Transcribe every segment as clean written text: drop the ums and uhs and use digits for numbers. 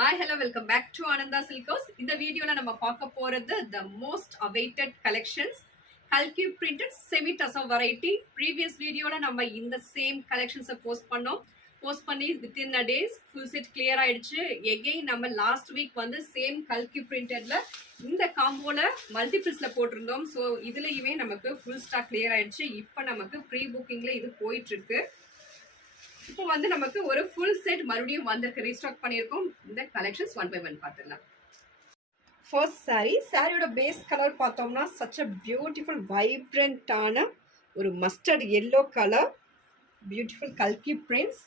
Hi, hello, welcome back to Ananda Silkos. இந்த வீடியோல நம்ம பார்க்க போறது the most awaited collections Kalki printed semi tussar variety. Previous வீடியோல நம்ம இந்த சேம் collections போஸ்ட் பண்ணி within a days full set clear ஆயிடுச்சு. Again நம்ம லாஸ்ட் வீக் வந்து சேம் Kalki printedல இந்த காம்போல மல்டிபிள்ஸ்ல போட்டிருந்தோம். ஸோ இதுலயுமே நமக்கு ஃபுல் ஸ்டாக் கிளியர் ஆயிடுச்சு. இப்போ நமக்கு ப்ரீ புக்கிங்ல இது போயிட்டு இருக்கு. இப்போ வந்து நமக்கு ஒரு ஃபுல் செட் மறுபடியும் வந்திருக்கு, ரீஸ்டாக் பண்ணியிருக்கோம். இந்த கலெக்ஷன்ஸ் ஒன் பை ஒன் பார்த்துடலாம். ஃபர்ஸ்ட் சாரியோட பேஸ் கலர் பார்த்தோம்னா சச் அ பியூட்டிஃபுல் வைப்ரண்டான ஒரு மஸ்டர்ட் எல்லோ கலர், பியூட்டிஃபுல் கல்கி பிரிண்ட்ஸ்.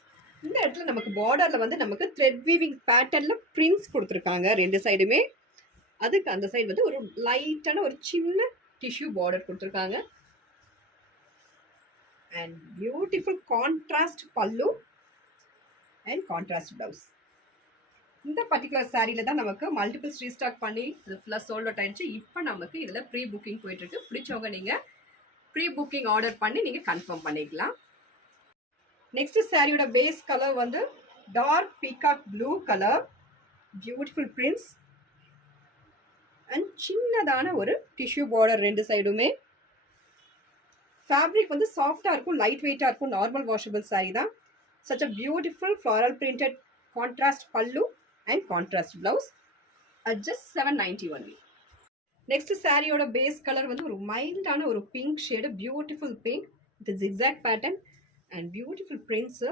இந்த இடத்துல நமக்கு பார்டரில் வந்து நமக்கு த்ரெட் வீவிங் பேட்டர்னில் பிரிண்ட்ஸ் கொடுத்துருக்காங்க ரெண்டு சைடுமே. அதுக்கு அந்த சைடு வந்து ஒரு லைட்டான ஒரு சின்ன டிஷ்யூ பார்டர் கொடுத்துருக்காங்க. And beautiful contrast pallu and contrast blouse. இந்த பர்டிகுலர் சாரியில தான் நமக்கு மல்டிபிள்ஸ் ரீஸ்டாக் பண்ணி இது ஃபுல்லாக சோல்ட் அவுட் ஆயிடுச்சு. இப்போ நமக்கு இதில் ப்ரீ புக்கிங் போயிட்டு இருக்கு. பிடிச்சவங்க நீங்கள் ப்ரீ புக்கிங் ஆர்டர் பண்ணி நீங்கள் கன்ஃபார்ம் பண்ணிக்கலாம். நெக்ஸ்ட் சாரியோட பேஸ் கலர் வந்து dark peacock blue colour, beautiful prints and சின்னதான ஒரு டிஷ்யூ பார்டர் ரெண்டு சைடுமே. ஃபேப்ரிக் வந்து சாஃப்டாக இருக்கும், லைட் வெயிட்டாக இருக்கும், நார்மல் வாஷபிள் சாரி தான். Such a beautiful floral printed contrast pallu and contrast blouse at just 790 only. Next சாரியோட பேஸ் கலர் வந்து ஒரு மைல்டான ஒரு pink shade, beautiful pink with zigzag pattern and beautiful prints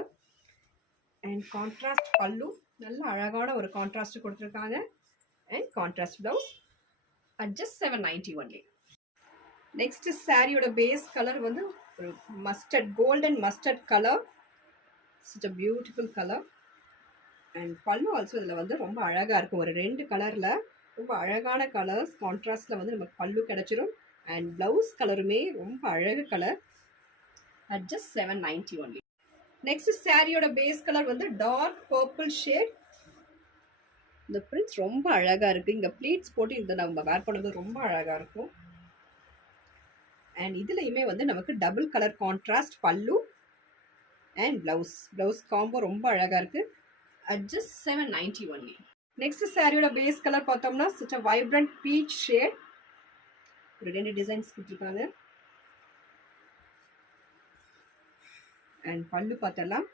and contrast pallu. நல்ல அழகான ஒரு கான்ட்ராஸ்ட் கொடுத்துருக்காங்க and contrast blouse at just 790 only. Next சாரியோட பேஸ் கலர் வந்து ஒரு mustard golden mustard colour, such a beautiful colour and பல்லு also இதில் வந்து ரொம்ப அழகாக இருக்கும். ஒரு ரெண்டு கலரில் ரொம்ப அழகான கலர்ஸ் கான்ட்ராஸ்டில் வந்து நமக்கு பல்லு கிடச்சிரும். அண்ட் ப்ளவுஸ் கலருமே ரொம்ப அழகு colour at just 790 only. Next சாரியோட பேஸ் கலர் வந்து டார்க் பர்பிள் ஷேட். இந்த பிரிண்ட்ஸ் ரொம்ப அழகாக இருக்குது. இங்கே ப்ளீட்ஸ் போட்டு இந்த நம்ம வேர் பண்ணுறது ரொம்ப அழகாக இருக்கும். அண்ட் இதுலையுமே வந்து நமக்கு double colour contrast pallu and blouse combo ரொம்ப அழகாக இருக்குது அட் ஜஸ்ட் 790 ஒன்லி. நெக்ஸ்ட் சாரியோட பேஸ் கலர் பார்த்தோம்னா such a vibrant peach shade. ஒரு ரெண்டு டிசைன்ஸ் கொடுத்துருக்காங்க. அண்ட் பல்லு பார்த்தலாம்,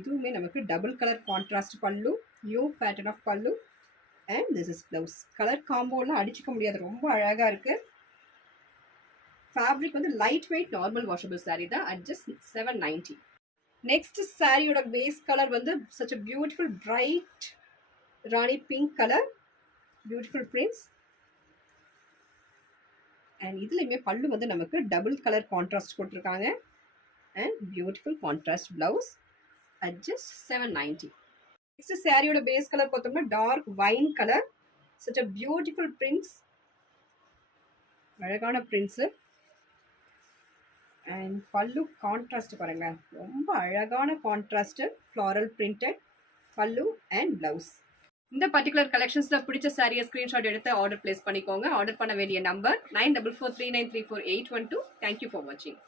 இதுவுமே நமக்கு double colour contrast pallu, new pattern of pallu and this is blouse. Colour காம்போலாம் அடிச்சுக்க முடியாது, ரொம்ப அழகாக இருக்குது. ஃபேப்ரிக் வந்து light weight normal washable sari தான் அட் ஜஸ்ட் 790. நெக்ஸ்ட் சாரியோட பேஸ் கலர் வந்து such a beautiful bright rani pink colour, beautiful prints and இதுலையுமே பல்லு வந்து நமக்கு டபுள் கலர் கான்ட்ராஸ்ட் கொடுத்துருக்காங்க and beautiful contrast blouse at just 790. Next சாரியோட பேஸ் கலர் பார்த்தோம்னா dark wine colour, such a beautiful prints, அழகான prints and pallu contrast பாருங்க, ரொம்ப அழகான contrast floral printed pallu and blouse. இந்த பர்டிகுலர் கலெக்ஷன்ஸில் பிடிச்ச சாரியை ஸ்க்ரீன்ஷாட் எடுத்து ஆர்டர் பிளேஸ் பண்ணிக்கோங்க. ஆர்டர் பண்ண வேண்டிய நம்பர் 9443934812. தேங்க்யூ ஃபார் வாட்சிங்.